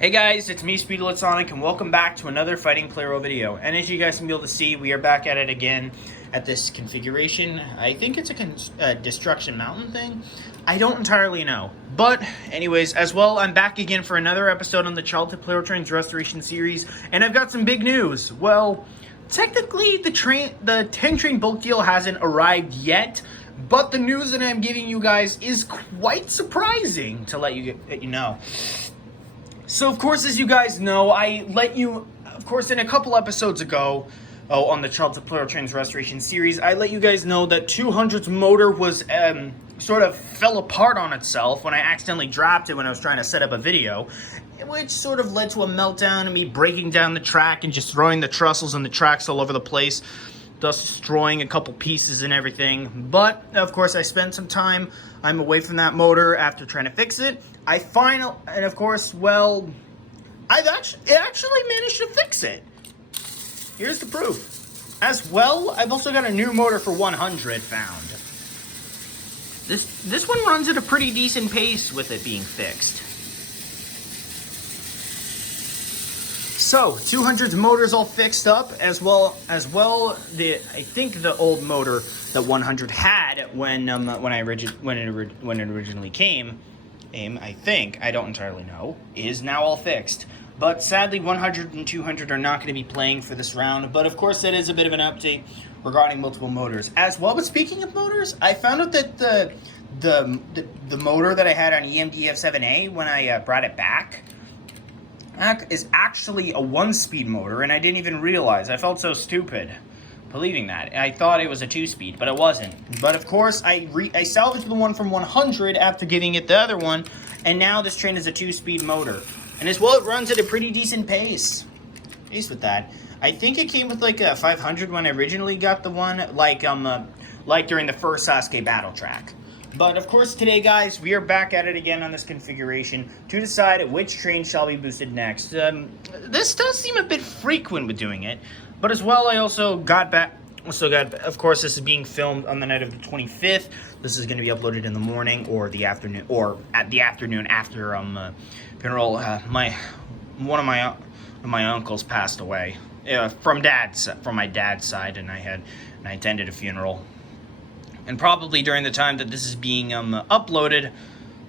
Hey guys, it's me, Sonic, and welcome back to another Fighting Plarail video. And as you guys can be able to see, we are back at it again at this configuration. I think it's a Destruction Mountain thing. I don't entirely know. But anyways, as well, I'm back again for another episode on the Childhood Plarail Trains Restoration Series, and I've got some big news. Well, technically, the 10 train bulk deal hasn't arrived yet, but the news that I'm giving you guys is quite surprising to let you know. So, of course, as you guys know, I let you, of course, in a couple episodes ago, on the Childhood Plarail Trains Restoration Series, I let you guys know that 200's motor was, sort of fell apart on itself when I accidentally dropped it when I was trying to set up a video, which sort of led to a meltdown and me breaking down the track and just throwing the trussels and the tracks all over the place, thus destroying a couple pieces and everything. But, of course, I spent some time, I'm away from that motor after trying to fix it. And of course, well, it actually managed to fix it. Here's the proof. As well, I've also got a new motor for 100 found. This one runs at a pretty decent pace with it being fixed. So, 200's motor's all fixed up, as well, I think the old motor that 100 had when it originally came, I don't entirely know, is now all fixed. But sadly, 100 and 200 are not going to be playing for this round. But of course, that is a bit of an update regarding multiple motors. As well, but speaking of motors, I found out that the motor that I had on EMD F7A when I brought it back is actually a 1-speed motor, and I didn't even realize. I felt so stupid believing that. I thought it was a 2-speed, but it wasn't. But of course, I salvaged the one from 100 after giving it the other one, and now this train is a 2-speed motor. And as well, it runs at a pretty decent pace with that. I think it came with like a 500 when I originally got the one, like during the first Sasuke battle track. But of course, today, guys, we are back at it again on this configuration to decide which train shall be boosted next. This does seem a bit frequent with doing it, but as well, I also got, of course, this is being filmed on the night of the 25th. This is going to be uploaded in the morning or the afternoon, or at the afternoon after funeral. One of my uncles passed away from my dad's side, and I attended a funeral. And probably during the time that this is being uploaded,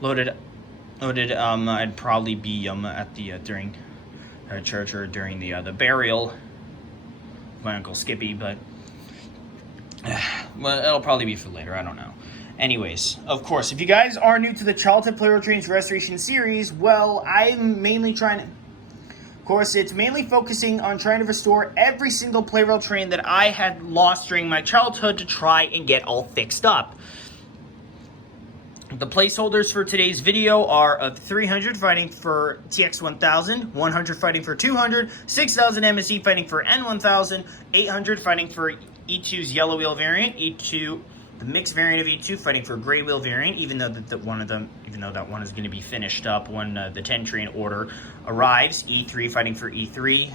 I'd probably be at the during church or during the burial of my Uncle Skippy, but well, it'll probably be for later. I don't know. Anyways, of course, if you guys are new to the Childhood Plarail Trains Restoration Series, well, I'm mainly trying to. Of course, it's mainly focusing on trying to restore every single Plarail train that I had lost during my childhood to try and get all fixed up. The placeholders for today's video are of 300 fighting for TX1000, 100 fighting for 200, 6000 MSE fighting for N1000, 800 fighting for E2's yellow wheel variant, E2 the mixed variant of E2 fighting for gray wheel variant, even though that one is going to be finished up when the 10 train order arrives. E3 fighting for E3,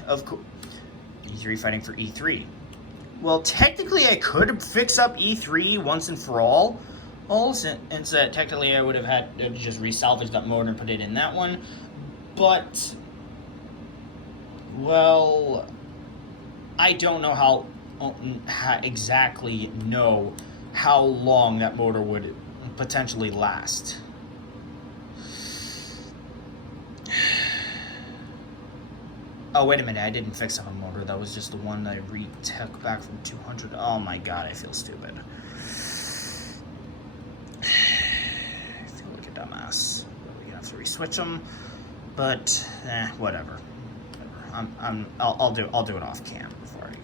E3 fighting for E3. Well, technically, I could fix up E3 once and for all. And so technically, I would have had to just resalvage that motor and put it in that one. But, well, I don't know how long that motor would potentially last. Oh, wait a minute, I didn't fix up a motor. That was just the one that I retook back from 200. Oh my god, I feel stupid. I feel like a dumbass. We're gonna have to reswitch them, but whatever. I'll do it off cam before I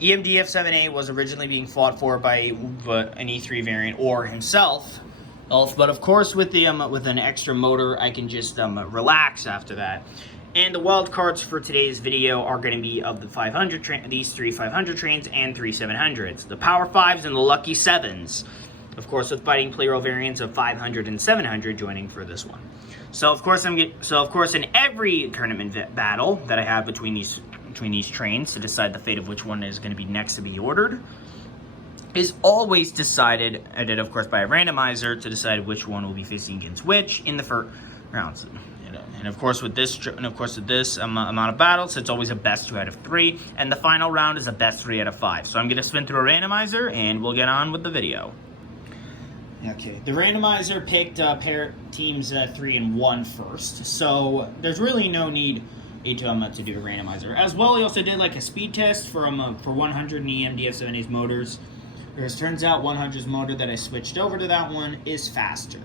EMD F7A was originally being fought for by an E3 variant or himself, but of course with an extra motor, I can just relax after that. And the wild cards for today's video are going to be of the 500 these 3 500 trains and 3 700s, the Power 5s and the Lucky 7s. Of course, with Fighting Plarail variants of 500 and 700 joining for this one. So of course in every tournament battle that I have between these trains to decide the fate of which one is going to be next to be ordered is always decided, of course, by a randomizer to decide which one will be facing against which in the first rounds. And of course with this amount of battles, it's always a best 2 out of 3, and the final round is a best 3 out of 5. So I'm gonna spin through a randomizer, and we'll get on with the video. Okay, the randomizer picked teams 3 and 1 first, so there's really no need to do the randomizer. As well, he also did like a speed test for 100 and EMD F7A's motors. Because turns out 100's motor that I switched over to that one is faster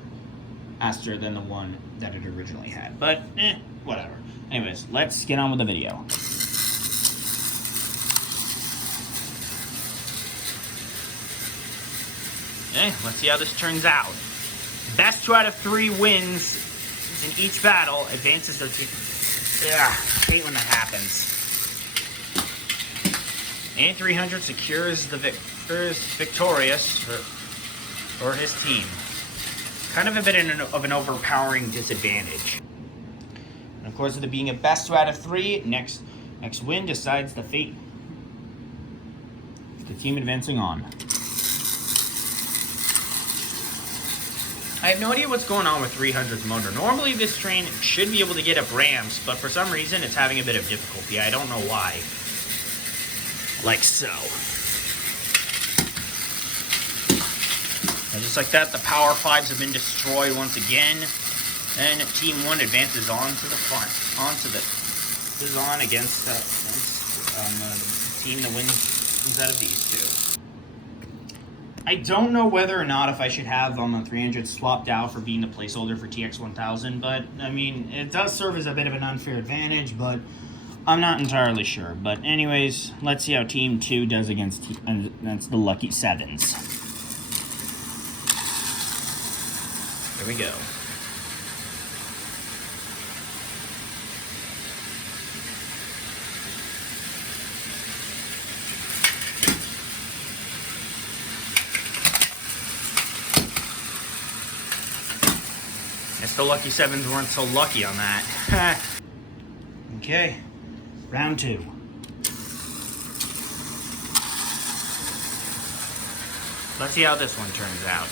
than the one that it originally had. But, whatever. Anyways, let's get on with the video. Okay, let's see how this turns out. Best 2 out of 3 wins in each battle advances the team. Yeah, I hate when that happens. And 300 secures victorious for his team. Kind of a bit of an overpowering disadvantage. And of course, with it being a best 2 out of 3, next win decides the fate of the team advancing on. I have no idea what's going on with 300's motor. Normally this train should be able to get up ramps, but for some reason it's having a bit of difficulty. I don't know why. Like so. And just like that, the Power 5s have been destroyed once again. And Team 1 advances on to the front. This is on against the team that wins out of these two. I don't know whether or not if I should have 300 swapped out for being the placeholder for TX1000, but I mean, it does serve as a bit of an unfair advantage, but I'm not entirely sure. But anyways, let's see how Team 2 does against the Lucky Sevens. Here we go. Guess the Lucky Sevens weren't so lucky on that. Okay, round 2. Let's see how this one turns out.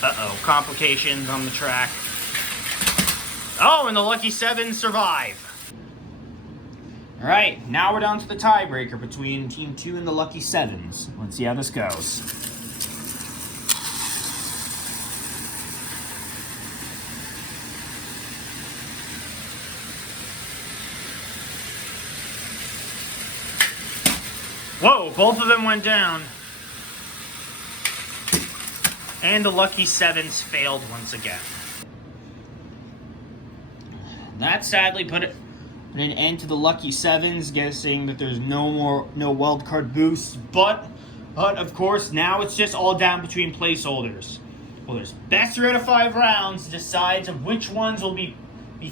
Uh-oh, complications on the track. Oh, and the Lucky Sevens survive. Alright, now we're down to the tiebreaker between Team 2 and the Lucky Sevens. Let's see how this goes. Whoa, both of them went down. And the Lucky Sevens failed once again. That sadly put an end to the Lucky Sevens, guessing that there's no wildcard boosts, but of course now it's just all down between placeholders. Well, there's best 3 out of 5 rounds decides of which ones will be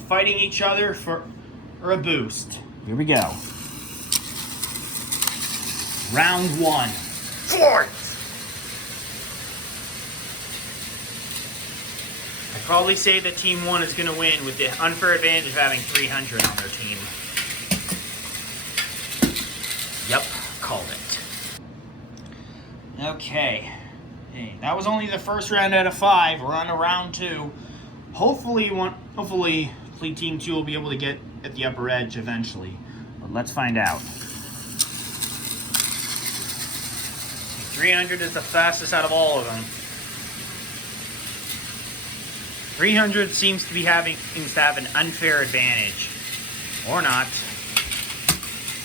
fighting each other for a boost. Here we go. Round 1. Fight! I'd probably say that Team 1 is going to win with the unfair advantage of having 300 on their team. Yep, called it. Okay. Hey, that was only the first round out of 5. We're on to round 2. Hopefully Team 2 will be able to get at the upper edge eventually. But let's find out. 300 is the fastest out of all of them. 300 seems to have an unfair advantage. Or not.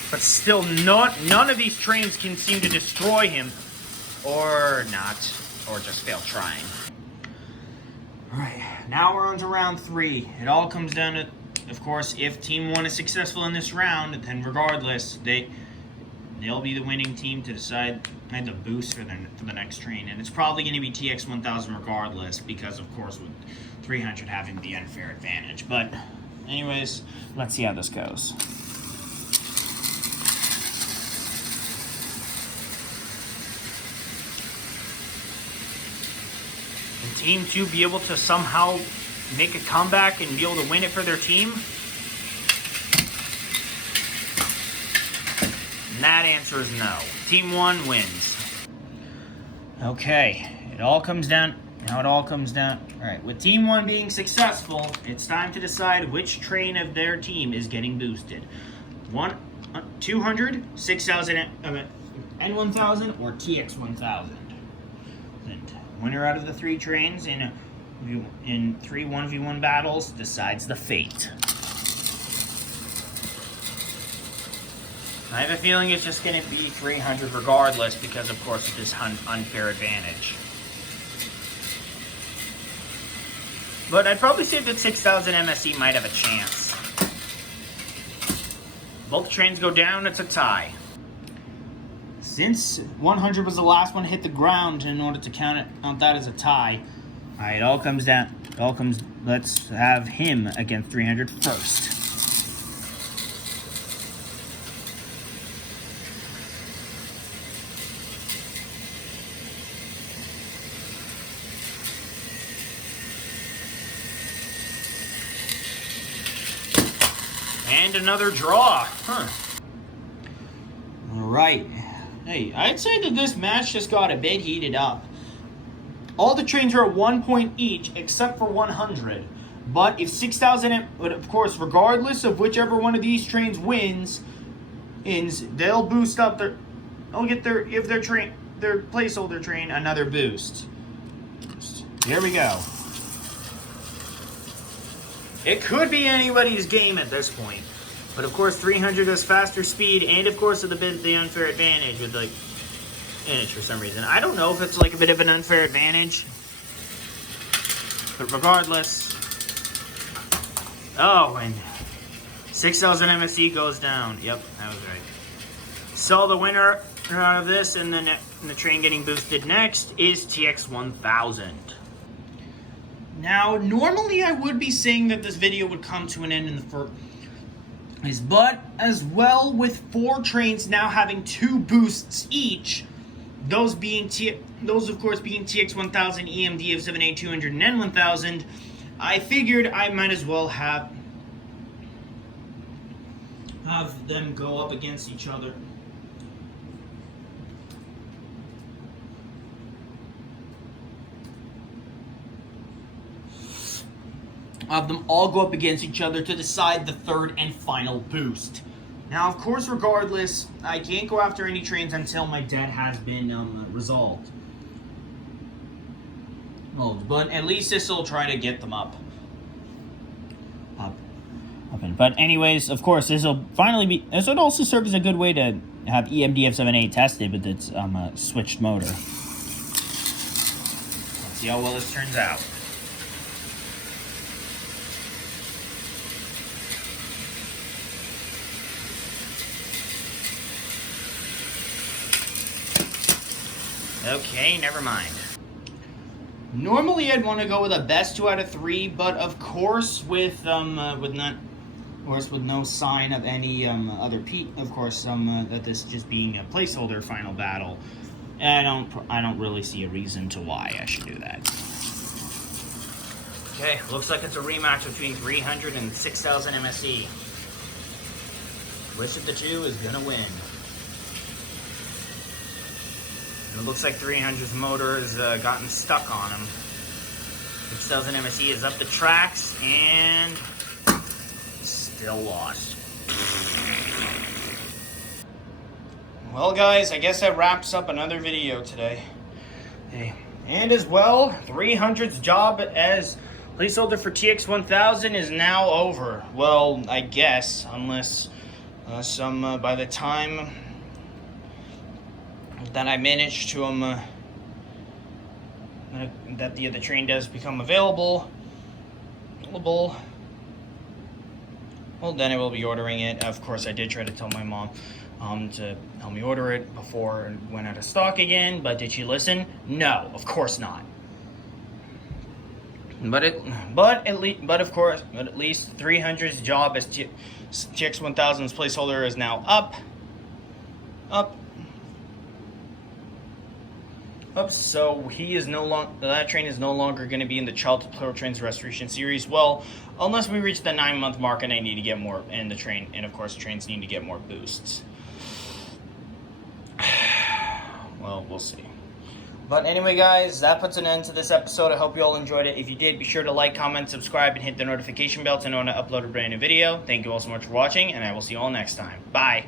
But still, none of these trains can seem to destroy him. Or not. Or just fail trying. Alright, now we're on to round 3. It all comes down to, of course, if Team 1 is successful in this round, then regardless, they'll be the winning team to decide the boost for the next train. And it's probably going to be TX1000 regardless, because of course with 300 having the unfair advantage. But anyways, let's see how this goes. Can Team 2 be able to somehow make a comeback and be able to win it for their team? And that answer is no. Team 1 wins. Okay, it all comes down. Now it all comes down. All right, with Team 1 being successful, it's time to decide which train of their team is getting boosted. 200, 6000, N1000, or TX1000. And winner out of the 3 trains in 3 1v1 battles decides the fate. I have a feeling it's just going to be 300 regardless because, of course, of this unfair advantage. But I'd probably say that 6000 MSE might have a chance. Both trains go down, it's a tie. Since 100 was the last one to hit the ground, in order to count that as a tie, alright, it all comes down. Let's have him against 300 first. And another draw. Huh. Alright. Hey, I'd say that this match just got a bit heated up. All the trains are at 1 point each, except for 100. But if 6000, but of course, regardless of whichever one of these trains wins, they'll boost up their, they'll get their placeholder train another boost. Here we go. It could be anybody's game at this point. But of course 300 has faster speed and of course the unfair advantage with like finish for some reason. I don't know if it's like a bit of an unfair advantage. But regardless. Oh, and 6000 MSE goes down. Yep, that was right. So the winner out of this and the train getting boosted next is TX1000. Now, normally I would be saying that this video would come to an end in the first, but as well with 4 trains now having 2 boosts each, those of course being TX1000, EMD F7A 200, and N1000, I figured I might as well have them go up against each other. Have them all go up against each other to decide the 3rd and final boost. Now, of course, regardless, I can't go after any trains until my debt has been resolved. Well, but at least this will try to get them up. But anyways, of course, this will finally be. This would also serve as a good way to have EMD F7A tested with its switched motor. Let's see how well this turns out. Okay, never mind. Normally, I'd want to go with a best 2 out of 3, but of course, with no sign of any other that this just being a placeholder final battle, I don't really see a reason to why I should do that. Okay, looks like it's a rematch between 300 and 6000 MSE. Which of the two is gonna win? It looks like 300's motor has gotten stuck on him. 6000 MSE is up the tracks and still lost. Well, guys, I guess that wraps up another video today. Hey. And as well, 300's job as placeholder for TX1000 is now over. Well, I guess, unless by the time that I manage to that the train does become available, well, then I will be ordering it. Of course, I did try to tell my mom to help me order it before it went out of stock again, but did she listen? No, of course not. But at least 300's job as TX1000's placeholder is now up, so that train is no longer going to be in the Childhood Plarail Trains Restoration Series. Well, unless we reach the 9-month mark and I need to get more, and of course the trains need to get more boosts. Well, we'll see. But anyway, guys, that puts an end to this episode. I hope you all enjoyed it. If you did, be sure to like, comment, subscribe, and hit the notification bell to know when I upload a brand new video. Thank you all so much for watching, and I will see you all next time. Bye.